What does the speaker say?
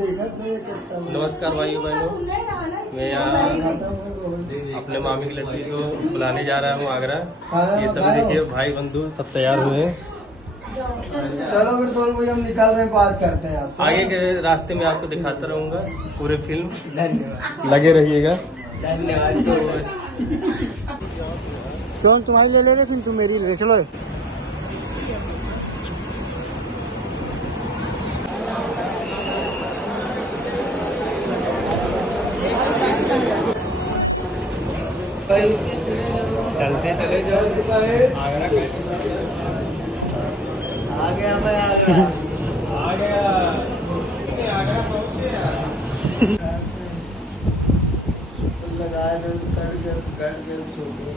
नमस्कार भाइयों बहनों, मैं यहाँ अपने मामी की लड़की को बुलाने जा रहा हूँ आगरा। ये सभी देखिए भाई बंधु सब तैयार हुए हैं। चलो फिर तो हम निकल रहे हैं, बात करते हैं आपसे। आगे के रास्ते में आपको दिखाता रहूँगा पूरे फिल्म। धन्यवाद, लगे रहिएगा। धन्यवाद। तो तुम्हारी ले रहे फिर तुम मेरी ले चलो। चलते चले जाओ आगरा। आ गया मैं, आ गया आगरा पहुँच गया। लगाया तो कट गया सो गया।